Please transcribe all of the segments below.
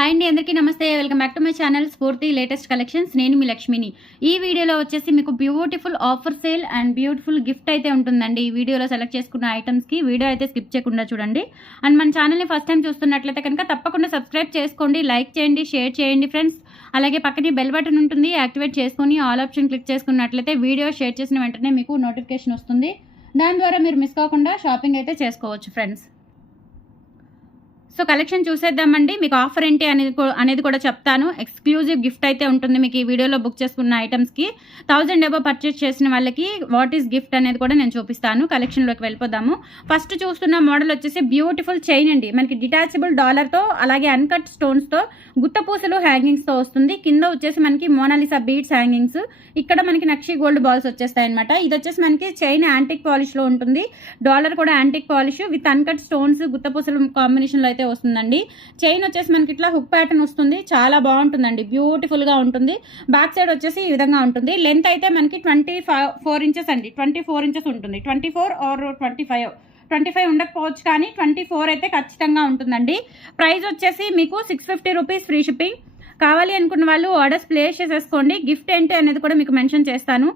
Hi అండి అందరికీ నమస్తే. Welcome back to my channel Spoorthi latest collections నేను మీ లక్ష్మిని. ఈ వీడియోలో వచ్చేసి మీకు beautiful offer sale and beautiful gift అయితే ఉంటుందండి. ఈ వీడియోలో సెలెక్ట్ చేసుకున్న ఐటమ్స్కి వీడియో అయితే స్కిప్ చేయకుండా చూడండి. అండ్ మన ఛానల్ని ఫస్ట్ టైం చూస్తున్నట్లయితే కనుక తప్పకుండా సబ్స్క్రైబ్ చేసుకోండి లైక్ చేయండి షేర్ చేయండి ఫ్రెండ్స్ అలాగే పక్కనే బెల్ బటన్ ఉంటుంది యాక్టివేట్ చేసుకొని ఆల్ ఆప్షన్ క్లిక్ చేసుకున్నట్లయితే వీడియో షేర్ చేసిన వెంటనే మీకు నోటిఫికేషన్ వస్తుంది. దాని ద్వారా మీరు మిస్ కాకుండా షాపింగ్ అయితే చేసుకోవచ్చు ఫ్రెండ్స్ సో కలెక్షన్ చూసేద్దామండి. మీకు ఆఫర్ ఏంటి అనేది అనేది కూడా చెప్తాను. ఎక్స్క్లూజివ్ గిఫ్ట్ అయితే ఉంటుంది మీకు ఈ వీడియోలో బుక్ చేసుకున్న ఐటమ్స్కి. థౌజండ్ ఎబో పర్చేస్ చేసిన వాళ్ళకి వాట్ ఈస్ గిఫ్ట్ అనేది కూడా నేను చూపిస్తాను. కలెక్షన్లోకి వెళ్ళిపోదాము. ఫస్ట్ చూస్తున్న మోడల్ వచ్చేసి బ్యూటిఫుల్ చైన్ అండి. మనకి డిటాచబుల్ డాలర్తో అలాగే అన్కట్ స్టోన్స్తో గుత్తపూసలు హ్యాంగింగ్స్తో వస్తుంది. కింద వచ్చేసి మనకి మోనాలిసా బీడ్స్ హ్యాంగింగ్స్. ఇక్కడ మనకి నక్షి గోల్డ్ బాల్స్ వచ్చేస్తాయి అనమాట ఇది వచ్చేసి మనకి చైన్ యాంటిక్ పాలిష్లో ఉంటుంది. డాలర్ కూడా antique polish with uncut stones గుత్తపూసలు కాంబినేషన్లో అయితే వస్తుందండి. చైన్ వచ్చేసి మనకి ఇట్లా హుక్ ప్యాటర్న్ వస్తుంది. చాలా బాగుంటుందండి. బ్యూటిఫుల్గా ఉంటుంది. బ్యాక్ సైడ్ వచ్చేసి ఈ విధంగా ఉంటుంది. లెంత్ అయితే మనకి ట్వంటీ ఫోర్ ఇంచెస్ అండి. ట్వంటీ ఫోర్ ఇంచెస్ ఉంటుంది. Twenty four or twenty five twenty five ఉండకపోవచ్చు కానీ ట్వంటీ ఫోర్ అయితే ఖచ్చితంగా ఉంటుందండి. ప్రైస్ వచ్చేసి మీకు six fifty rupees free shipping కావాలి అనుకున్న వాళ్ళు ఆర్డర్స్ ప్లేస్ చేసేసుకోండి. గిఫ్ట్ ఏంటి అనేది కూడా మీకు మెన్షన్ చేస్తాను.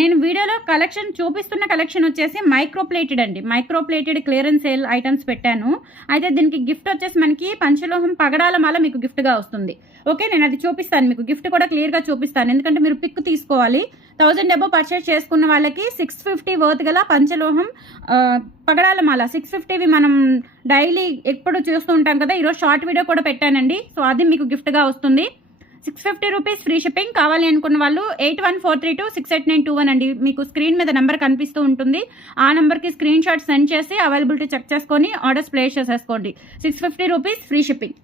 నేను వీడియోలో కలెక్షన్ చూపిస్తున్న కలెక్షన్ వచ్చేసి మైక్రోప్లేటెడ్ అండి. మైక్రోప్లేటెడ్ క్లియరెన్స్ సేల్ ఐటమ్స్ పెట్టాను. అయితే దీనికి గిఫ్ట్ వచ్చేసి మనకి పంచలోహం పగడాల మాల మీకు గిఫ్ట్గా వస్తుంది. ఓకే నేను అది చూపిస్తాను. మీకు గిఫ్ట్ కూడా క్లియర్గా చూపిస్తాను. ఎందుకంటే మీరు పిక్ తీసుకోవాలి. థౌజండ్ డెబ్బో పర్చేస్ చేసుకున్న వాళ్ళకి సిక్స్ ఫిఫ్టీ వర్త్ గల పంచలోహం పగడాల మాల సిక్స్ ఫిఫ్టీవి మనం డైలీ ఎప్పుడు చూస్తూ ఉంటాం కదా ఈరోజు షార్ట్ వీడియో కూడా పెట్టానండి. సో అది మీకు గిఫ్ట్గా వస్తుంది. Six fifty rupees free shipping కావాలి అనుకున్న వాళ్ళు eight one four three two six eight nine two one అండి. మీకు స్క్రీన్ మీద నెంబర్ కనిపిస్తూ ఉంటుంది. ఆ నెంబర్కి స్క్రీన్ షాట్ సెండ్ చేసి అవైలబిలిటీ చెక్ చేసుకొని ఆర్డర్స్ ప్లేస్ చేసేసుకోండి. Six fifty rupees free shipping.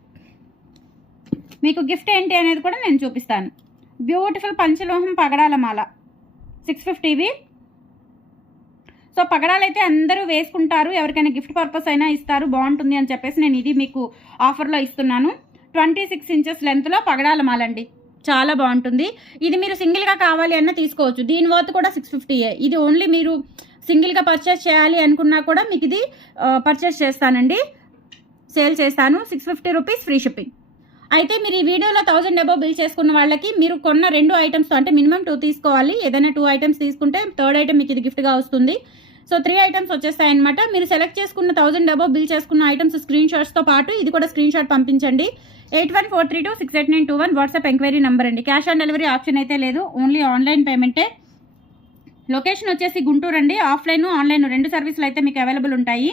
మీకు గిఫ్ట్ ఏంటి అనేది కూడా నేను చూపిస్తాను. బ్యూటిఫుల్ పంచలోహం పగడాల మాల. సిక్స్ ఫిఫ్టీవి సో పగడాలైతే అందరూ వేసుకుంటారు. ఎవరికైనా గిఫ్ట్ పర్పస్ అయినా ఇస్తారు. బాగుంటుంది అని చెప్పేసి నేను ఇది మీకు ఆఫర్లో ఇస్తున్నాను. ట్వంటీ సిక్స్ ఇంచెస్ లెంత్లో పగడాల మాలండి చాలా బాగుంటుంది. ఇది మీరు సింగిల్గా కావాలి అన్న తీసుకోవచ్చు. దీని వర్త్ కూడా సిక్స్ ఫిఫ్టీయే ఇది ఓన్లీ మీరు సింగిల్గా పర్చేస్ చేయాలి అనుకున్నా కూడా మీకు ఇది పర్చేస్ చేస్తానండి. సేల్ చేస్తాను. Six fifty rupees free shipping అయితే మీరు ఈ వీడియోలో థౌసండ్ అబౌవ్ బిల్ చేసుకున్న వాళ్ళకి మీరు కొన్న రెండు ఐటమ్స్ అంటే మినిమం టూ తీసుకోవాలి. ఏదైనా టూ ఐటమ్స్ తీసుకుంటే థర్డ్ ఐటమ్ మీకు ఇది గిఫ్ట్గా వస్తుంది. సో త్రీ ఐటమ్స్ వచ్చేస్తాయి అనమాట మీరు సెలెక్ట్ చేసుకున్న థౌసండ్ అబౌవ్ బిల్ చేసుకున్న ఐటమ్స్ స్క్రీన్ షాట్స్తో పాటు ఇది కూడా స్క్రీన్ షాట్ పంపించండి. Eight one four three two six eight nine two one WhatsApp enquiry number అండి. క్యాష్ ఆన్ డెలివరీ ఆప్షన్ అయితే లేదు. ఓన్లీ ఆన్లైన్ పేమెంటే లొకేషన్ వచ్చేసి గుంటూరు అండి. ఆఫ్లైన్ ఆన్లైన్ రెండు సర్వీసులు అయితే మీకు అవైలబుల్ ఉంటాయి.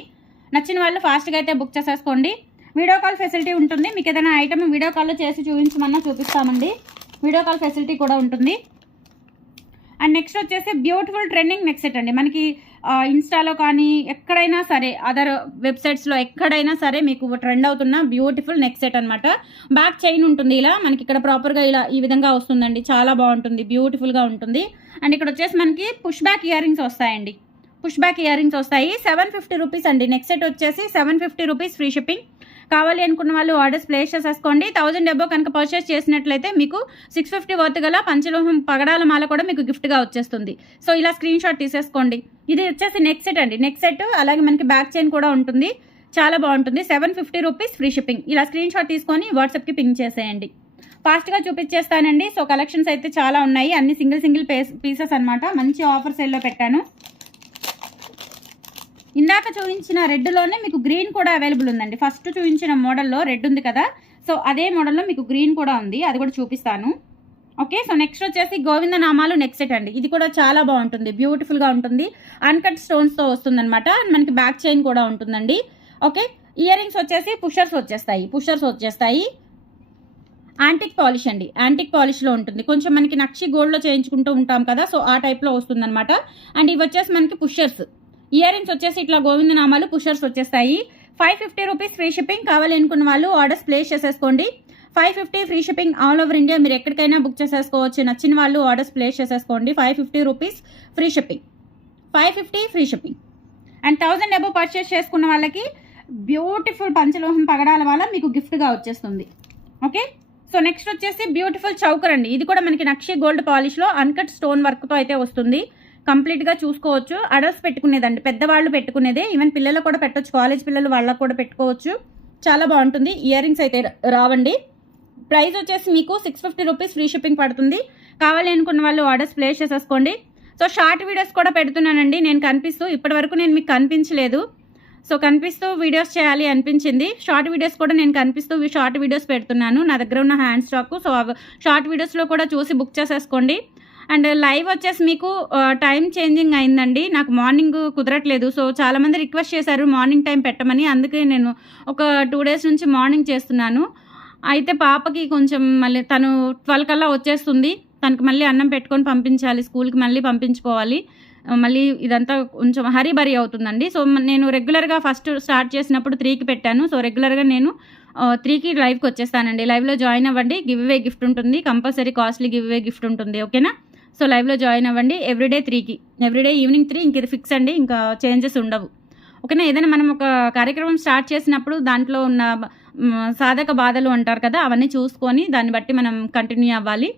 నచ్చిన వాళ్ళు ఫాస్ట్గా అయితే బుక్ చేసేసుకోండి. వీడియో కాల్ ఫెసిలిటీ ఉంటుంది. మీకు ఏదైనా ఐటమ్ వీడియో కాల్లో చేసి చూపించమన్నా చూపిస్తామండి. వీడియో కాల్ ఫెసిలిటీ కూడా ఉంటుంది. అండ్ నెక్స్ట్ వచ్చేసి బ్యూటిఫుల్ ట్రెండింగ్ నెక్ సెట్ అండి. మనకి ఇన్స్టాలో కానీ ఎక్కడైనా సరే అదర్ వెబ్సైట్స్లో ఎక్కడైనా సరే మీకు ట్రెండ్ అవుతున్న బ్యూటిఫుల్ నెక్ సెట్ అనమాట బ్యాక్ చైన్ ఉంటుంది ఇలా. మనకి ఇక్కడ ప్రాపర్గా ఇలా ఈ విధంగా వస్తుందండి. చాలా బాగుంటుంది. బ్యూటిఫుల్గా ఉంటుంది. అండ్ ఇక్కడ వచ్చేసి మనకి పుష్ బ్యాక్ ఇయర్ రింగ్స్ వస్తాయండి. పుష్ బ్యాక్ ఇయర్ రింగ్స్ వస్తాయి. సెవెన్ ఫిఫ్టీ రూపీస్ అండి. నెక్ సెట్ వచ్చేసి seven fifty rupees free shipping. కావాలి అనుకున్న వాళ్ళు ఆర్డర్స్ ప్లేస్ చేసేసుకోండి. థౌజండ్ ఎబో కనుక పర్చేస్ చేసినట్లయితే మీకు సిక్స్ ఫిఫ్టీ వర్త్ గల పంచలోహం పగడాల మాల కూడా మీకు గిఫ్ట్గా వచ్చేస్తుంది. సో ఇలా స్క్రీన్ షాట్ తీసేసుకోండి. ఇది వచ్చేసి నెక్ సెట్ అండి. నెక్ సెట్ అలాగే మనకి బ్యాక్ చైన్ కూడా ఉంటుంది. చాలా బాగుంటుంది. Seven fifty rupees free shipping ఇలా స్క్రీన్ షాట్ తీసుకొని వాట్సాప్కి పింక్ చేసేయండి. ఫాస్ట్గా చూపించేస్తానండి. సో కలెక్షన్స్ అయితే చాలా ఉన్నాయి. అన్ని సింగిల్ సింగిల్ పీసెస్ అనమాట మంచి ఆఫర్ సేల్లో పెట్టాను. ఇందాక చూపించిన రెడ్లోనే మీకు గ్రీన్ కూడా అవైలబుల్ ఉందండి. ఫస్ట్ చూపించిన మోడల్లో రెడ్ ఉంది కదా? సో అదే మోడల్లో మీకు గ్రీన్ కూడా ఉంది. అది కూడా చూపిస్తాను. ఓకే సో నెక్స్ట్ వచ్చేసి గోవింద నామాలు నెక్స్ట్ సెట్ అండి. ఇది కూడా చాలా బాగుంటుంది. బ్యూటిఫుల్గా ఉంటుంది. అన్కట్ స్టోన్స్తో వస్తుందన్నమాట. అండ్ మనకి బ్యాక్ చైన్ కూడా ఉంటుందండి. ఓకే ఇయర్ రింగ్స్ వచ్చేసి పుషర్స్ వచ్చేస్తాయి. పుషర్స్ వచ్చేస్తాయి. యాంటిక్ పాలిష్ అండి. యాంటిక్ పాలిష్లో ఉంటుంది. కొంచెం మనకి నక్షి గోల్డ్లో చేయించుకుంటూ ఉంటాం కదా? సో ఆ టైప్లో వస్తుందన్నమాట. అండ్ ఇవి వచ్చేసి మనకి పుషర్స్ ఇయర్ రింగ్స్ వచ్చేసి ఇట్లా గోవింద నామాలు పుషర్స్ వచ్చేస్తాయి. Five fifty rupees free shipping కావాలి అనుకున్న వాళ్ళు ఆర్డర్స్ ప్లేస్ చేసేసుకోండి. Five fifty free shipping all over India మీరు ఎక్కడికైనా బుక్ చేసేసుకోవచ్చు. నచ్చిన వాళ్ళు ఆర్డర్స్ ప్లేస్ చేసేసుకోండి. Five fifty rupees free shipping five fifty free shipping and thousand above purchase చేసుకున్న వాళ్ళకి బ్యూటిఫుల్ పంచలోహం పగడాల వల్ల మీకు గిఫ్ట్గా వచ్చేస్తుంది. ఓకే సో నెక్స్ట్ వచ్చేసి బ్యూటిఫుల్ చౌకర్ అండి ఇది కూడా మనకి నక్షి గోల్డ్ పాలిష్లో అన్కట్ స్టోన్ వర్క్తో అయితే వస్తుంది. కంప్లీట్గా చూసుకోవచ్చు. అడల్ట్స్ పెట్టుకునేదండి. పెద్దవాళ్ళు పెట్టుకునేదే. ఈవెన్ పిల్లలు కూడా పెట్టొచ్చు. కాలేజ్ పిల్లలు వాళ్ళకు కూడా పెట్టుకోవచ్చు. చాలా బాగుంటుంది. ఇయర్ రింగ్స్ అయితే రావండి. ప్రైస్ వచ్చేసి మీకు six fifty rupees free shipping పడుతుంది. కావాలి అనుకున్న వాళ్ళు ఆర్డర్స్ ప్లేస్ చేసేసుకోండి. సో షార్ట్ వీడియోస్ కూడా పెడుతున్నానండి. నేను కనిపిస్తూ ఇప్పటివరకు నేను మీకు కనిపించలేదు. సో కనిపిస్తూ వీడియోస్ చేయాలి అనిపించింది. షార్ట్ వీడియోస్ కూడా నేను కనిపిస్తూ షార్ట్ వీడియోస్ పెడుతున్నాను. నా దగ్గర ఉన్న హ్యాండ్ స్టాక్ సో షార్ట్ వీడియోస్లో కూడా చూసి బుక్ చేసేసుకోండి. అండ్ లైవ్ వచ్చేసి మీకు టైం చేంజింగ్ అయిందండి. నాకు మార్నింగ్ కుదరట్లేదు. సో చాలామంది రిక్వెస్ట్ చేశారు మార్నింగ్ టైం పెట్టమని. అందుకే నేను ఒక టూ డేస్ నుంచి మార్నింగ్ చేస్తున్నాను. అయితే పాపకి కొంచెం మళ్ళీ తను ట్వెల్వ్ కల్లా వచ్చేస్తుంది. తనకు మళ్ళీ అన్నం పెట్టుకొని పంపించాలి. స్కూల్కి మళ్ళీ పంపించుకోవాలి. మళ్ళీ ఇదంతా కొంచెం హరీ బరీ అవుతుందండి. సో నేను రెగ్యులర్గా ఫస్ట్ స్టార్ట్ చేసినప్పుడు త్రీకి పెట్టాను. సో రెగ్యులర్గా నేను త్రీకి లైవ్కి వచ్చేస్తానండి. లైవ్లో జాయిన్ అవ్వండి. గివ్ అవే గిఫ్ట్ ఉంటుంది. Compulsory costly give away gift ఉంటుంది. ఓకేనా? సో లైవ్లో జాయిన్ అవ్వండి. ఎవ్రీడే త్రీకి ఎవ్రీడే ఈవినింగ్ త్రీ ఇంక ఇది ఫిక్స్ అండి. ఇంకా చేంజెస్ ఉండవు. ఓకేనా? ఏదైనా మనం ఒక కార్యక్రమం స్టార్ట్ చేసినప్పుడు దాంట్లో ఉన్న సాధక బాధలు అంటారు కదా అవన్నీ చూసుకొని దాన్ని బట్టి మనం కంటిన్యూ అవ్వాలి.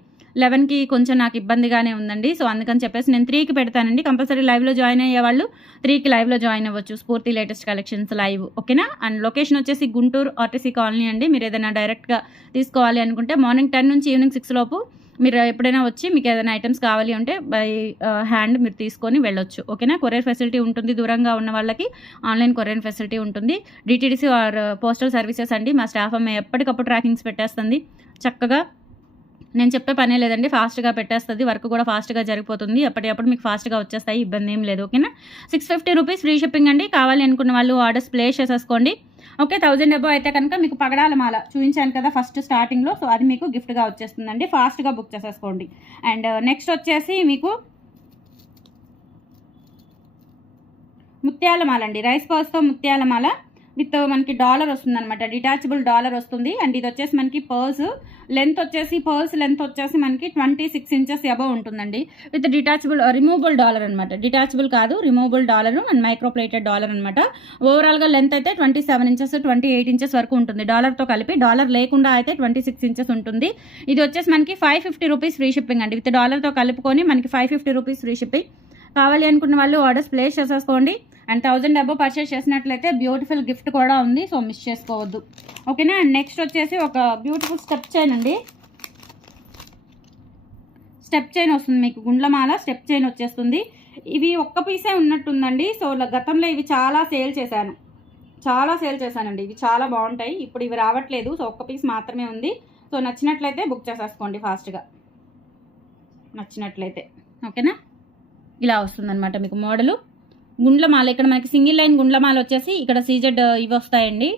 లెవెన్కి కొంచెం నాకు ఇబ్బందిగానే ఉందండి. సో అందుకని చెప్పేసి నేను త్రీకి పెడతానండి. కంపల్సరీ లైవ్లో జాయిన్ అయ్యే వాళ్ళు త్రీకి లైవ్లో జాయిన్ అవ్వచ్చు. స్ఫూర్తి లేటెస్ట్ కలెక్షన్స్ లైవ్ ఓకేనా? అండ్ లొకేషన్ వచ్చేసి గుంటూరు ఆర్టీసీ కాలనీ అండి. మీరు ఏదైనా డైరెక్ట్గా తీసుకోవాలి అనుకుంటే మార్నింగ్ టెన్ నుంచి ఈవినింగ్ సిక్స్ లోపు మీరు ఎప్పుడైనా వచ్చి మీకు ఏదైనా ఐటమ్స్ కావాలి అంటే బై హ్యాండ్ uh, మీరు తీసుకొని వెళ్ళొచ్చు. ఓకేనా కొరియర్ ఫెసిలిటీ ఉంటుంది దూరంగా ఉన్న వాళ్ళకి. ఆన్లైన్ కొరియర్ ఫెసిలిటీ ఉంటుంది. డిటీడీసీ ఆర్ పోస్టల్ సర్వీసెస్ అండి. మా స్టాఫ్ అమ్మాయి ఎప్పటికప్పుడు ట్రాకింగ్స్ పెట్టేస్తుంది. చక్కగా నేను చెప్పే పనే లేదండి. ఫాస్ట్గా పెట్టేస్తుంది. వర్క్ కూడా ఫాస్ట్గా జరిగిపోతుంది. ఎప్పటికప్పుడు మీకు ఫాస్ట్గా వచ్చేస్తాయి. ఇబ్బంది ఏం లేదు. ఓకేనా six fifty rupees free shipping అండి. కావాలి అనుకున్న వాళ్ళు ఆర్డర్స్ ప్లేస్ చేసేసుకోండి. ఓకే థౌజండ్ అబో అయితే కనుక మీకు పగడాల మాల చూపించాను కదా ఫస్ట్ స్టార్టింగ్లో సో అది మీకు గిఫ్ట్గా వచ్చేస్తుందండి. ఫాస్ట్గా బుక్ చేసేసుకోండి. అండ్ నెక్స్ట్ uh, వచ్చేసి మీకు ముత్యాల మాల అండి. రైస్ పర్స్తో ముత్యాల మాల విత్ మనకి డాలర్ వస్తుంది అనమాట డిటాచబుల్ డాలర్ వస్తుంది. అండ్ ఇది వచ్చేసి మనకి పర్స్. లెంత్ వచ్చేసి పర్స్ లెంత్ వచ్చేసి మనకి ట్వంటీ సిక్స్ ఇంచెస్ అబవ్ ఉంటుందండి. విత్ డిటాచబుల్ రిమూవబుల్ డాలర్ అనమాట డిటాచబుల్ కాదు removable dollar and micro plated dollar అనమాట ఓవరాల్గా లెంత్ అయితే twenty seven inches twenty eight inches వరకు ఉంటుంది. డాలర్తో కలిపి డాలర్ లేకుండా అయితే ట్వంటీ సిక్స్ ఇంచెస్ ఉంటుంది. ఇది వచ్చేసి మనకి five fifty rupees free shipping అండి. విత్ డాలర్తో కలుపుకొని మనకి five fifty rupees free shipping. కావాలి అనుకున్న వాళ్ళు ఆర్డర్స్ ప్లేస్ చేసేసుకోండి. అండ్ థౌజండ్ అబో పర్చేస్ చేసినట్లయితే బ్యూటిఫుల్ గిఫ్ట్ కూడా ఉంది. సో మిస్ చేసుకోవద్దు. ఓకేనా? అండ్ నెక్స్ట్ వచ్చేసి ఒక బ్యూటిఫుల్ స్టెప్ చైన్ అండి. స్టెప్ చైన్ వస్తుంది మీకు. గుండ్లమాల స్టెప్ చైన్ వచ్చేస్తుంది. ఇవి ఒక్క పీసే ఉన్నట్టుందండి. సో గతంలో ఇవి చాలా సేల్ చేశాను. చాలా సేల్ చేశానండి. ఇవి చాలా బాగుంటాయి. ఇప్పుడు ఇవి రావట్లేదు. సో ఒక్క పీస్ మాత్రమే ఉంది. సో నచ్చినట్లయితే బుక్ చేసేసుకోండి ఫాస్ట్గా. నచ్చినట్లయితే. ఓకేనా? ఇలా వస్తుందన్నమాట మీకు మోడలు. గుండ్లమాల ఇక్కడ మనకి సింగిల్ లైన్ గుండ్లమాల వచ్చేసి ఇక్కడ సీజెడ్ ఇవి వస్తాయండి.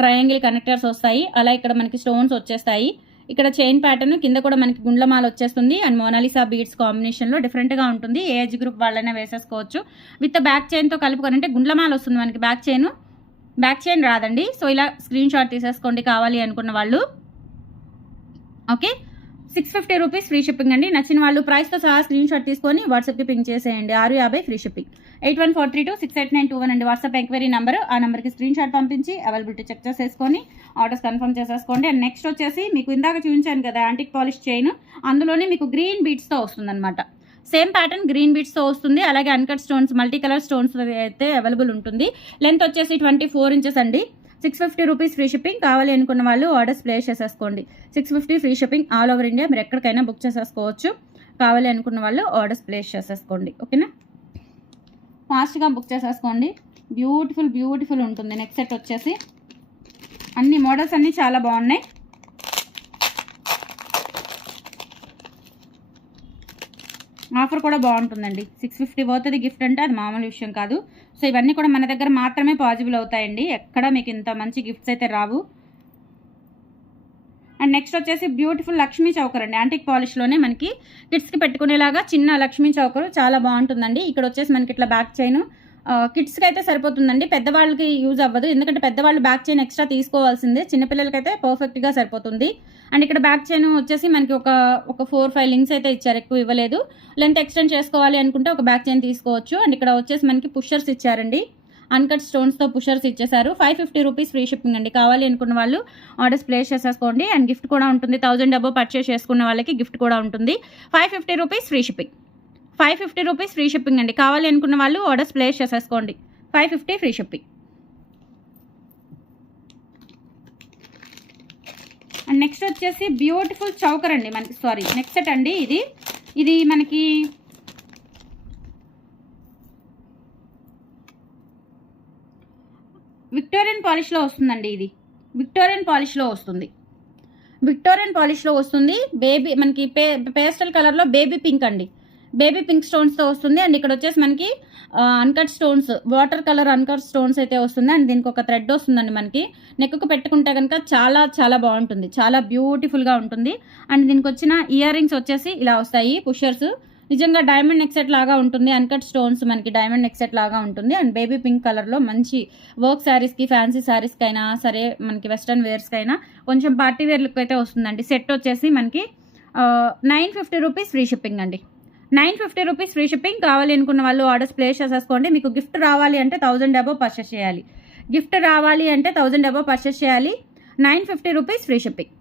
ట్రయాంగిల్ కనెక్టర్స్ వస్తాయి. అలా ఇక్కడ మనకి స్టోన్స్ వచ్చేస్తాయి. ఇక్కడ చైన్ ప్యాటర్న్ కింద కూడా మనకి గుండ్లమాల వచ్చేస్తుంది. అండ్ మోనాలిసా బీడ్స్ కాంబినేషన్లో డిఫరెంట్గా ఉంటుంది. ఏ ఏజ్ గ్రూప్ వాళ్ళైనా వేసేసుకోవచ్చు. విత్ బ్యాక్ చైన్తో కలుపుకొని అంటే గుండ్లమాల వస్తుంది మనకి బ్యాక్ చైన్ బ్యాక్ చైన్ రాదండి. సో ఇలా స్క్రీన్ షాట్ తీసేసుకోండి కావాలి అనుకున్న వాళ్ళు. Okay six fifty rupees free shipping అండి. నచ్చిన వాళ్ళు ప్రైస్తో సహా స్క్రీన్ షాట్ తీసుకొని వాట్సాప్కి పింక్ చేసేయండి. ఆరు యాభై free shipping eight one four three two six eight nine two one అండి. వాట్సాప్ ఎంక్వైరీ నెంబర్ ఆ నెంబర్కి స్క్రీన్ షాట్ పంపించి అవైలబిలిటీ చెక్ చేసేసుకొని ఆర్డర్స్ కన్ఫర్మ్ చేసేసుకోండి. అండ్ నెక్స్ట్ వచ్చేసి మీకు ఇందాక చూపించాను కదా యాంటిక్ పాలిష్ చైన్ అందులోనే మీకు గ్రీన్ బీట్స్తో వస్తుందన్నమాట. సేమ్ ప్యాటర్న్ గ్రీన్ బీట్స్తో వస్తుంది. అలాగే uncut stones multi colour stones అయితే అవైలబుల్ ఉంటుంది. లెంత్ వచ్చేసి ట్వంటీ ఫోర్ ఇంచెస్ అండి. Six fifty rupees free shipping కావాలి అనుకున్న వాళ్ళు ఆర్డర్స్ ప్లేస్ చేసేసుకోండి. Six fifty free shipping all over India మీరు ఎక్కడికైనా బుక్ చేసేసుకోవచ్చు. కావాలి అనుకున్న వాళ్ళు ఆర్డర్స్ ప్లేస్ చేసేసుకోండి. ఓకేనా? ఫాస్ట్గా బుక్ చేసేసుకోండి. బ్యూటిఫుల్ బ్యూటిఫుల్ ఉంటుంది. నెక్స్ట్ సెట్ వచ్చేసి అన్ని మోడల్స్ అన్నీ చాలా బాగున్నాయి. ఆఫర్ కూడా బాగుంటుందండి. సిక్స్ ఫిఫ్టీ పోతుంది గిఫ్ట్ అంటే అది మామూలు విషయం కాదు. సో ఇవన్నీ కూడా మన దగ్గర మాత్రమే పాజిబుల్ అవుతాయండి. ఎక్కడ మీకు ఇంత మంచి గిఫ్ట్స్ అయితే రావు. అండ్ నెక్స్ట్ వచ్చేసి బ్యూటిఫుల్ లక్ష్మీ చౌకర్ అండి. యాంటిక్ పాలిష్లోనే మనకి కిడ్స్కి పెట్టుకునేలాగా చిన్న లక్ష్మీ చౌకరు చాలా బాగుంటుందండి. ఇక్కడ వచ్చేసి మనకి ఇట్లా బ్యాక్ చైన్ కిడ్స్కి అయితే సరిపోతుందండి. పెద్దవాళ్ళకి యూజ్ అవ్వదు. ఎందుకంటే పెద్దవాళ్ళు బ్యాక్ చైన్ ఎక్స్ట్రా తీసుకోవాల్సిందే. చిన్నపిల్లలకైతే పర్ఫెక్ట్గా సరిపోతుంది. అండ్ ఇక్కడ బ్యాక్ చైన్ వచ్చేసి మనకి ఒక ఒక ఫోర్ ఫైవ్ లింక్స్ అయితే ఇచ్చారు. ఎక్కువ ఇవ్వలేదు. లెంత్ ఎక్స్టెండ్ చేసుకోవాలి అనుకుంటే ఒక బ్యాక్ చైన్ తీసుకోవచ్చు. అండ్ ఇక్కడ వచ్చేసి మనకి పుషర్స్ ఇచ్చారండి. అన్కట్ స్టోన్స్తో పుషర్స్ ఇచ్చేసారు five fifty rupees free shipping అండి. కావాలి అనుకున్న వాళ్ళు ఆర్డర్స్ ప్లేస్ చేసేసుకోండి. అండ్ గిఫ్ట్ కూడా ఉంటుంది. థౌజండ్ డబ్బో పర్చేస్ చేసుకున్న వాళ్ళకి గిఫ్ట్ కూడా ఉంటుంది. Five fifty rupees free shipping five fifty rupees free shipping అండి. కావాలి అనుకున్న వాళ్ళు ఆర్డర్స్ ప్లేస్ చేసేసుకోండి. Five fifty free shipping and next వచ్చేసి బ్యూటిఫుల్ చౌకర్ అండి మనకి సారీ నెక్స్ట్ సెట్ అండి ఇది. ఇది మనకి విక్టోరియన్ పాలిష్లో వస్తుందండి ఇది. విక్టోరియన్ పాలిష్లో వస్తుంది. విక్టోరియన్ పాలిష్లో వస్తుంది. బేబీ మనకి పే పేస్టల్ కలర్లో బేబీ పింక్ అండి. బేబీ పింక్ స్టోన్స్తో వస్తుంది. అండ్ ఇక్కడ వచ్చేసి మనకి uncut stones water colour uncut stones అయితే వస్తుంది. అండ్ దీనికి ఒక థ్రెడ్ వస్తుందండి మనకి. నెక్కు పెట్టుకుంటే కనుక చాలా చాలా బాగుంటుంది. చాలా బ్యూటిఫుల్గా ఉంటుంది. అండ్ దీనికి వచ్చిన ఇయర్ రింగ్స్ వచ్చేసి ఇలా వస్తాయి. పుషర్స్ నిజంగా డైమండ్ నెక్సెట్ లాగా ఉంటుంది. అన్కట్ స్టోన్స్ మనకి డైమండ్ నెక్సెట్ లాగా ఉంటుంది. అండ్ బేబీ పింక్ కలర్లో మంచి వర్క్ శారీస్కి ఫ్యాన్సీ శారీస్కి అయినా సరే మనకి వెస్ట్రన్ వేర్స్కి అయినా కొంచెం పార్టీ వేర్ లుక్ అయితే వస్తుందండి. సెట్ వచ్చేసి మనకి nine fifty rupees free shipping అండి. Nine fifty rupees free shipping కావాలి అనుకున్న వాళ్ళు ఆర్డర్స్ ప్లేస్ చేసేసుకోండి. మీకు గిఫ్ట్ రావాలి అంటే థౌజండ్ అబో పర్చేస్ చేయాలి. గిఫ్ట్ రావాలి అంటే థౌజండ్ అబో పర్చేస్ చేయాలి. Nine fifty rupees free shipping.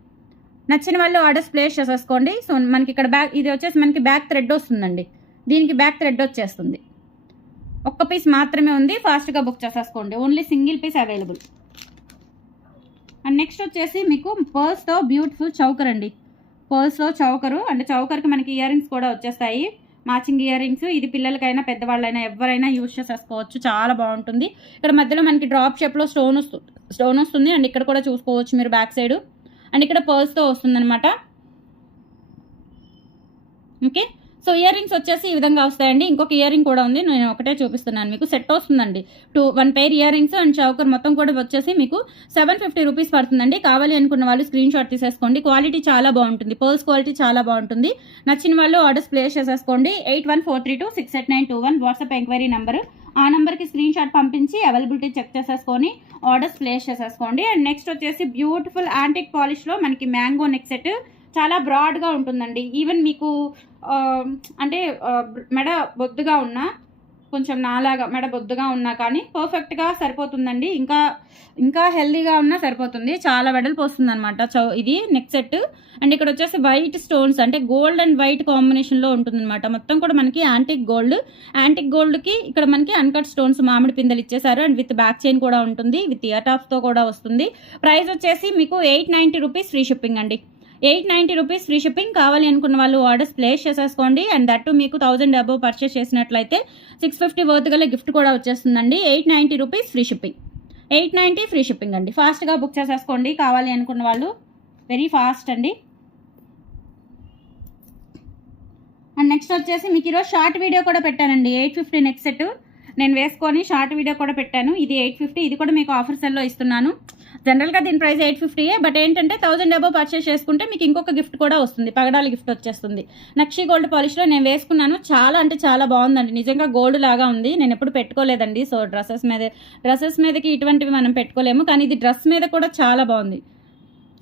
నచ్చిన వాళ్ళు ఆర్డర్స్ ప్లేస్ చేసేసుకోండి. సో మనకి ఇక్కడ బ్యాక్ ఇది వచ్చేసి మనకి బ్యాక్ థ్రెడ్ వస్తుందండి. దీనికి బ్యాక్ థ్రెడ్ వచ్చేస్తుంది. ఒక్క పీస్ మాత్రమే ఉంది. ఫాస్ట్గా బుక్ చేసేసుకోండి. Only single piece available. And next వచ్చేసి మీకు పర్స్తో బ్యూటిఫుల్ చౌకర్ అండి పర్స్లో చౌకరు అండ్ చౌకర్కి మనకి ఇయర్ రింగ్స్ కూడా వచ్చేస్తాయి. మ్యాచింగ్ ఇయర్ రింగ్స్ ఇది పిల్లలకైనా పెద్దవాళ్ళైనా ఎవరైనా యూజ్ చేసేసుకోవచ్చు. చాలా బాగుంటుంది. ఇక్కడ మధ్యలో మనకి డ్రాప్ షేప్లో స్టోన్ వస్తుంది స్టోన్ వస్తుంది. అండ్ ఇక్కడ కూడా చూసుకోవచ్చు మీరు బ్యాక్ సైడ్. అండ్ ఇక్కడ పర్స్తో వస్తుందనమాట ఓకే? సో ఇయర్ రింగ్స్ వచ్చేసి ఈ విధంగా వస్తాయండి. ఇంకొక ఇయర్ రింగ్ కూడా ఉంది. నేను ఒకటే చూపిస్తున్నాను. మీకు సెట్ వస్తుందండి. Two one pair ear rings and choker మొత్తం కూడా వచ్చేసి మీకు సెవెన్ ఫిఫ్టీ రూపీస్ పడుతుందండి. కావాలి అనుకున్న వాళ్ళు స్క్రీన్ షాట్ తీసేసుకోండి. క్వాలిటీ చాలా బాగుంటుంది. పర్ల్స్ క్వాలిటీ చాలా బాగుంటుంది. నచ్చిన వాళ్ళు ఆర్డర్స్ ప్లేస్ చేసేసుకోండి. Eight one four three two six eight nine two one WhatsApp enquiry number ఆ నెంబర్కి స్క్రీన్ షాట్ పంపించి అవైలబిలిటీ చెక్ చేసేసుకొని ఆర్డర్స్ ప్లేస్ చేసేసుకోండి. అండ్ నెక్స్ట్ వచ్చేసి బ్యూటిఫుల్ యాంటిక్ పాలిష్లో మనకి మ్యాంగో నెక్ సెట్ చాలా బ్రాడ్గా ఉంటుందండి. ఈవెన్ మీకు అంటే మెడ బొద్దుగా ఉన్నా కొంచెం నాలాగా మెడ బొద్దుగా ఉన్నా కానీ పర్ఫెక్ట్గా సరిపోతుందండి. ఇంకా ఇంకా హెల్దీగా ఉన్నా సరిపోతుంది. చాలా వెడల్పు వస్తుంది అనమాట చౌ ఇది నెక్ సెట్ అండ్ ఇక్కడ వచ్చేసి వైట్ స్టోన్స్ అంటే గోల్డ్ అండ్ వైట్ కాంబినేషన్లో ఉంటుందన్నమాట. మొత్తం కూడా మనకి యాంటిక్ గోల్డ్ యాంటిక్ గోల్డ్కి ఇక్కడ మనకి అన్కట్ స్టోన్స్ మామిడి పిందెలు ఇచ్చేసారు అండ్ విత్ బ్యాక్ చైన్ కూడా ఉంటుంది. విత్ ఇయర్ టాప్స్తో కూడా వస్తుంది. ప్రైస్ వచ్చేసి మీకు eight ninety rupees free shipping అండి. Eight ninety rupees free shipping కావాలి అనుకున్న వాళ్ళు ఆర్డర్స్ ప్లేస్ చేసేసుకోండి. అండ్ దట్టు మీకు థౌజండ్ అబోవ్ పర్చేస్ చేసినట్లయితే సిక్స్ ఫిఫ్టీ వర్త్ గల గిఫ్ట్ కూడా వచ్చేస్తుందండి. Eight ninety rupees free shipping. Eight ninety free shipping అండి. ఫాస్ట్గా బుక్ చేసేసుకోండి. కావాలి అనుకున్న వాళ్ళు వెరీ ఫాస్ట్ అండి. అండ్ నెక్స్ట్ వచ్చేసి మీకు ఈరోజు షార్ట్ వీడియో కూడా పెట్టానండి. Eight fifty next set. నేను వేసుకొని షార్ట్ వీడియో కూడా పెట్టాను. ఇది ఎయిట్ ఫిఫ్టీ. ఇది కూడా మీకు ఆఫర్ సెల్లో ఇస్తున్నాను. జనరల్గా దీని ప్రైస్ ఎయిట్ ఫిఫ్టీయే బట్ ఏంటంటే థౌసండ్ అబో పర్చేస్ చేసుకుంటే మీకు ఇంకొక గిఫ్ట్ కూడా వస్తుంది. పగడాల గిఫ్ట్ వచ్చేస్తుంది. నక్షి గోల్డ్ పాలిష్లో నేను వేసుకున్నాను. చాలా అంటే చాలా బాగుందండి. నిజంగా గోల్డ్ లాగా ఉంది. నేను ఎప్పుడు పెట్టుకోలేదండి. సో డ్రెస్సెస్ మీద డ్రెస్సెస్ మీదకి ఇటువంటివి మనం పెట్టుకోలేము. కానీ ఇది డ్రెస్ మీద కూడా చాలా బాగుంది.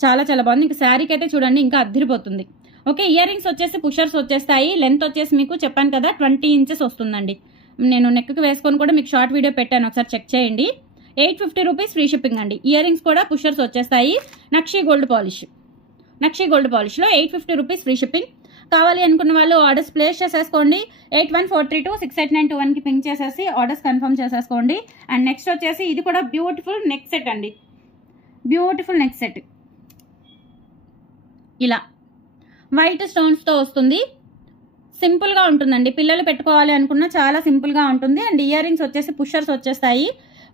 చాలా చాలా బాగుంది. ఇంకా శారీకి అయితే చూడండి ఇంకా అద్దిరిపోతుంది. ఓకే ఇయర్ రింగ్స్ వచ్చేసి పుషర్స్ వచ్చేస్తాయి. లెంత్ వచ్చేసి మీకు చెప్పాను కదా ట్వంటీ ఇంచెస్ వస్తుందండి. నేను నెక్కి వేసుకొని కూడా మీకు షార్ట్ వీడియో పెట్టాను. ఒకసారి చెక్ చేయండి. Eight fifty rupees free shipping అండి. ఇయర్ రింగ్స్ కూడా పుషర్స్ వచ్చేస్తాయి. Nakshi gold polish. Nakshi gold పాలిష్లో eight fifty rupees free shipping. కావాలి అనుకున్న వాళ్ళు ఆర్డర్స్ ప్లేస్ చేసేసుకోండి. Eight one four three two six eight nine two వన్కి పింక్ చేసేసి ఆర్డర్స్ కన్ఫర్మ్ చేసేసుకోండి. అండ్ నెక్స్ట్ వచ్చేసి ఇది కూడా బ్యూటిఫుల్ నెక్ సెట్ అండి. Beautiful neck set. ఇలా. వైట్ స్టోన్స్తో వస్తుంది. సింపుల్గా ఉంటుందండి. పిల్లలు పెట్టుకోవాలి అనుకున్న చాలా సింపుల్గా ఉంటుంది. అండ్ ఇయర్ రింగ్స్ వచ్చేసి పుషర్స్ వచ్చేస్తాయి.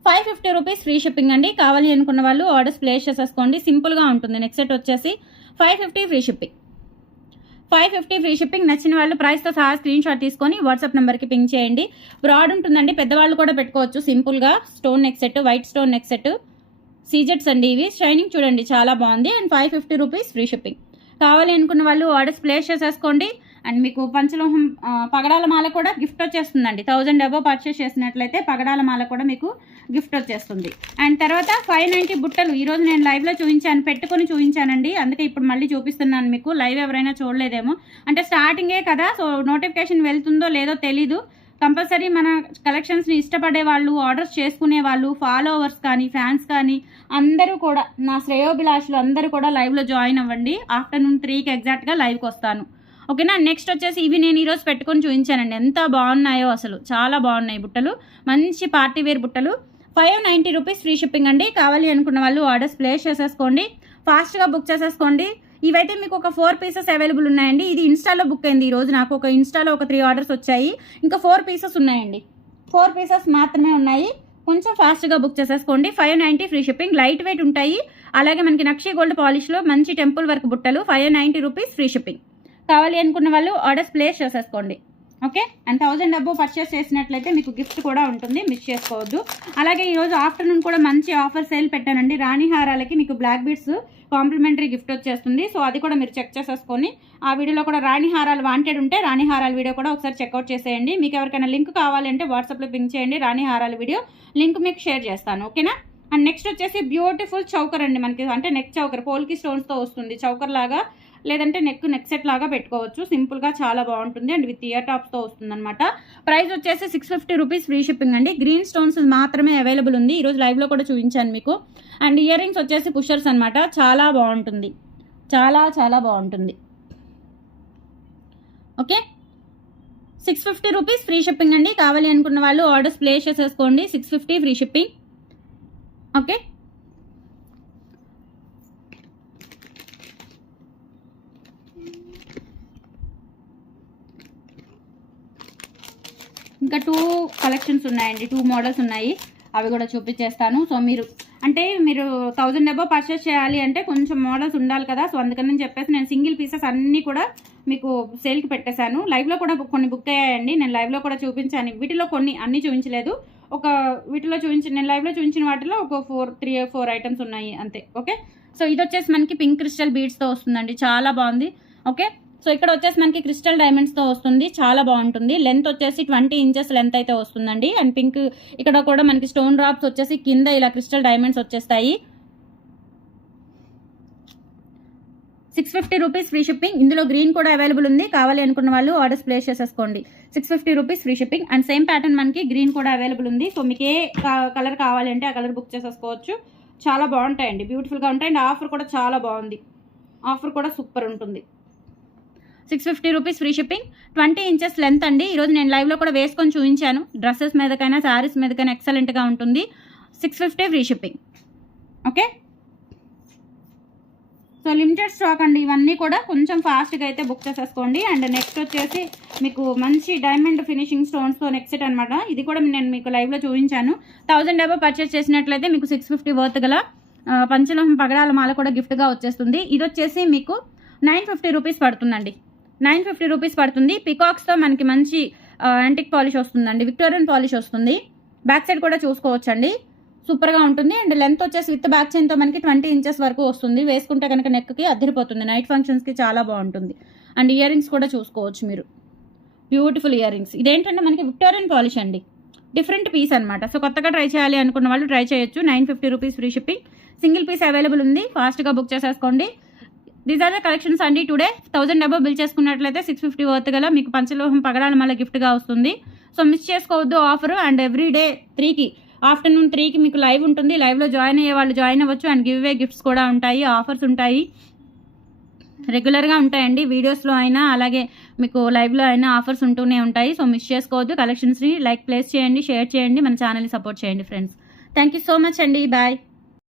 Five fifty rupees free shipping అండి. కావాలి అనుకున్న వాళ్ళు ఆర్డర్స్ ప్లేస్ చేసేసుకోండి. సింపుల్గా ఉంటుంది. నెక్స్ట్ సెట్ వచ్చేసి five fifty free shipping. Five fifty free shipping నచ్చిన వాళ్ళు ప్రైస్తో సహా స్క్రీన్ షాట్ తీసుకొని వాట్సాప్ నెంబర్కి పింక్ చేయండి. బ్రాడ్ ఉంటుందండి. పెద్దవాళ్ళు కూడా పెట్టుకోవచ్చు. సింపుల్గా stone neck set white stone neck set సీజెట్స్ అండి ఇవి. షైనింగ్ చూడండి. చాలా బాగుంది. And five fifty rupees free shipping. కావాలి అనుకున్న వాళ్ళు ఆర్డర్స్ ప్లేస్ చేసేసుకోండి. అండ్ మీకు పంచలోహం పగడాల మాల కూడా గిఫ్ట్ వచ్చేస్తుందండి. థౌజండ్ అబో పర్చేస్ చేసినట్లయితే పగడాల మాల కూడా మీకు గిఫ్ట్ వచ్చేస్తుంది. అండ్ తర్వాత ఫైవ్ నైంటీ బుట్టలు ఈరోజు నేను లైవ్లో చూపించాను పెట్టుకొని చూపించానండి. అందుకే ఇప్పుడు మళ్ళీ చూపిస్తున్నాను మీకు. లైవ్ ఎవరైనా చూడలేదేమో. అంటే స్టార్టింగే కదా సో నోటిఫికేషన్ వెళ్తుందో లేదో తెలీదు. కంపల్సరీ మన కలెక్షన్స్ని ఇష్టపడే వాళ్ళు ఆర్డర్స్ చేసుకునే వాళ్ళు ఫాలోవర్స్ కానీ ఫ్యాన్స్ కానీ అందరూ కూడా నా శ్రేయోభిలాషులు అందరూ కూడా లైవ్లో జాయిన్ అవ్వండి. ఆఫ్టర్నూన్ త్రీకి ఎగ్జాక్ట్గా లైవ్కి వస్తాను. ఓకేనా నెక్స్ట్ వచ్చేసి ఇవి నేను ఈరోజు పెట్టుకొని చూపించానండి. ఎంత బాగున్నాయో అసలు. చాలా బాగున్నాయి బుట్టలు. మంచి పార్టీ వేర్ బుట్టలు. Five ninety rupees free shipping అండి. కావాలి అనుకున్న వాళ్ళు ఆర్డర్స్ ప్లేస్ చేసేసుకోండి. ఫాస్ట్గా బుక్ చేసేసుకోండి. ఇవైతే మీకు ఒక ఫోర్ పీసెస్ అవైలబుల్ ఉన్నాయండి. ఇది ఇన్స్టాలో బుక్ అయింది ఈ రోజు. నాకు ఒక ఇన్స్టాలో ఒక త్రీ ఆర్డర్స్ వచ్చాయి. ఇంకా ఫోర్ పీసెస్ ఉన్నాయండి. ఫోర్ పీసెస్ మాత్రమే ఉన్నాయి. కొంచెం ఫాస్ట్గా బుక్ చేసేసుకోండి. Five ninety free shipping light weight ఉంటాయి. అలాగే మనకి నక్షి గోల్డ్ పాలిష్లో మంచి టెంపుల్ వర్క్ బుట్టలు. Five ninety rupees free shipping కావాలి అనుకున్న వాళ్ళు ఆర్డర్స్ ప్లేస్ చేసేసుకోండి. ఓకే? అండ్ థౌజండ్ డబ్బు పర్చేస్ చేసినట్లయితే మీకు గిఫ్ట్ కూడా ఉంటుంది. మిస్ చేసుకోవద్దు. అలాగే ఈరోజు ఆఫ్టర్నూన్ కూడా మంచి ఆఫర్ సేల్ పెట్టానండి. రాణి హారాలకి మీకు బ్లాక్ బీడ్స్ కాంప్లిమెంటరీ గిఫ్ట్ వచ్చేస్తుంది. సో అది కూడా మీరు చెక్ చేసేసుకొని ఆ వీడియోలో కూడా రాణి హారాలు వాంటెడ్ ఉంటే రాణి హారాల వీడియో కూడా ఒకసారి చెక్అవుట్ చేసేయండి. మీకు ఎవరికైనా లింక్ కావాలంటే వాట్సాప్లో పింక్ చేయండి. రాణి హారాల వీడియో లింక్ మీకు షేర్ చేస్తాను. ఓకేనా? అండ్ నెక్స్ట్ వచ్చేసి బ్యూటిఫుల్ చౌకర్ అండి మనకి. అంటే నెక్ చౌకర్ పోల్కి స్టోన్స్తో వస్తుంది. చౌకర్ లాగా లేదంటే నెక్ నెక్ సెట్ లాగా పెట్టుకోవచ్చు. సింపుల్గా చాలా బాగుంటుంది. అండ్ విత్ ఇయర్ టాప్స్తో వస్తుంది అనమాట ప్రైస్ వచ్చేసి six fifty rupees free shipping అండి. గ్రీన్ స్టోన్స్ మాత్రమే అవైలబుల్ ఉంది. ఈరోజు లైవ్లో కూడా చూపించాను మీకు. అండ్ ఇయర్ రింగ్స్ వచ్చేసి పుషర్స్ అనమాట చాలా బాగుంటుంది. చాలా చాలా బాగుంటుంది. Okay six fifty rupees free shipping అండి. కావాలి అనుకున్న వాళ్ళు ఆర్డర్స్ ప్లేస్ చేసేసుకోండి. Six fifty free shipping okay ఇంకా టూ కలెక్షన్స్ ఉన్నాయండి టూ మోడల్స్ ఉన్నాయి. అవి కూడా చూపించేస్తాను. సో మీరు అంటే మీరు థౌజండ్ అబో పర్చేస్ చేయాలి అంటే కొంచెం మోడల్స్ ఉండాలి కదా. సో అందుకని చెప్పేసి నేను సింగిల్ పీసెస్ అన్నీ కూడా మీకు సేల్కి పెట్టేశాను. లైవ్లో కూడా కొన్ని బుక్ అయ్యాయండి. నేను లైవ్లో కూడా చూపించాను. వీటిలో కొన్ని అన్నీ చూపించలేదు. ఒక వీటిలో చూపించిన నేను లైవ్లో చూపించిన వాటిలో ఒక ఫోర్ త్రీ ఫోర్ ఐటమ్స్ ఉన్నాయి అంతే. ఓకే సో ఇది వచ్చేసి మనకి పింక్ క్రిస్టల్ బీడ్స్తో వస్తుందండి. చాలా బాగుంది. ఓకే సో ఇక్కడ వచ్చేసి మనకి క్రిస్టల్ డైమండ్స్తో వస్తుంది. చాలా బాగుంటుంది. లెంత్ వచ్చేసి ట్వంటీ ఇంచెస్ లెంత్ అయితే వస్తుందండి. అండ్ పింక్ ఇక్కడ కూడా మనకి స్టోన్ డ్రాప్స్ వచ్చేసి కింద ఇలా క్రిస్టల్ డైమండ్స్ వచ్చేస్తాయి. Six fifty rupees free shipping. ఇందులో గ్రీన్ కూడా అవైలబుల్ ఉంది. కావాలి అనుకున్న వాళ్ళు ఆర్డర్స్ ప్లేస్ చేసేసుకోండి. Six fifty rupees free shipping. And same pattern మనకి గ్రీన్ కూడా అవైలబుల్ ఉంది. సో మీకు ఏ కలర్ కావాలంటే ఆ కలర్ బుక్ చేసేసుకోవచ్చు. చాలా బాగుంటాయండి. బ్యూటిఫుల్గా ఉంటాయి. అండ్ ఆఫర్ కూడా చాలా బాగుంది. ఆఫర్ కూడా సూపర్ ఉంటుంది. Six fifty rupees free shipping. Twenty inches length అండి. ఈరోజు నేను లైవ్లో కూడా వేసుకొని చూపించాను. డ్రెస్సెస్ మీదకైనా శారీస్ మీదకైనా ఎక్సలెంట్గా ఉంటుంది. Six fifty free shipping. Okay so limited stock అండి ఇవన్నీ కూడా. కొంచెం ఫాస్ట్గా అయితే బుక్ చేసేసుకోండి. అండ్ నెక్స్ట్ వచ్చేసి మీకు మంచి డైమండ్ ఫినిషింగ్ స్టోన్స్తో నెక్స్ట్ సెట్ అనమాట ఇది కూడా నేను మీకు లైవ్లో చూపించాను. థౌజండ్ డబ్బా పర్చేస్ చేసినట్లయితే మీకు సిక్స్ ఫిఫ్టీ వర్త్ గల పంచలోహం పగడాల మాల కూడా గిఫ్ట్గా వచ్చేస్తుంది. ఇది వచ్చేసి మీకు నైన్ ఫిఫ్టీ రూపీస్ పడుతుందండి. నైన్ ఫిఫ్టీ రూపీస్ పడుతుంది. పికాక్స్తో మనకి మంచి యాంటిక్ పాలిష్ వస్తుందండి. విక్టోరియన్ పాలిష్ వస్తుంది. బ్యాక్ సైడ్ కూడా చూసుకోవచ్చండి. సూపర్గా ఉంటుంది. అండ్ లెంత్ వచ్చేసి విత్ బ్యాక్ చైన్తో మనకి ట్వంటీ ఇంచెస్ వరకు వస్తుంది. వేసుకుంటే కనుక నెక్కి అదిరిపోతుంది. నైట్ ఫంక్షన్స్కి చాలా బాగుంటుంది. అండ్ ఇయర్ రింగ్స్ కూడా చూసుకోవచ్చు మీరు. బ్యూటిఫుల్ ఇయర్ రింగ్స్ ఇదేంటంటే మనకి విక్టోరియన్ పాలిష్ అండి. డిఫరెంట్ పీస్ అనమాట సో కొత్తగా ట్రై చేయాలి అనుకున్న వాళ్ళు ట్రై చేయొచ్చు. Nine fifty rupees free shipping single piece available ఉంది. ఫాస్ట్గా బుక్ చేసేసుకోండి. దీస్ ఆర్ ద కలెక్షన్స్ అండి టుడే థౌసండ్ డబ్బా బిల్ చేసుకున్నట్లయితే సిక్స్ ఫిఫ్టీ వర్త్ గల మీకు పంచలోహం పగడాలు మళ్ళీ గిఫ్ట్గా వస్తుంది. సో మిస్ చేసుకోవద్దు ఆఫర్ అండ్ ఎవ్రీ డే త్రీకి ఆఫ్టర్నూన్ త్రీకి మీకు లైవ్ ఉంటుంది. లైవ్లో జాయిన్ అయ్యే వాళ్ళు జాయిన్ అవ్వచ్చు అండ్ గివ్ అవే గిఫ్ట్స్ కూడా ఉంటాయి. ఆఫర్స్ ఉంటాయి. రెగ్యులర్గా ఉంటాయండి. వీడియోస్లో అయినా అలాగే మీకు లైవ్లో అయినా ఆఫర్స్ ఉంటూనే ఉంటాయి. సో మిస్ చేసుకోవద్దు. కలెక్షన్స్ని లైక్ ప్లేస్ చేయండి షేర్ చేయండి. మన ఛానల్ని సపోర్ట్ చేయండి friends thank you so much అండి. బాయ్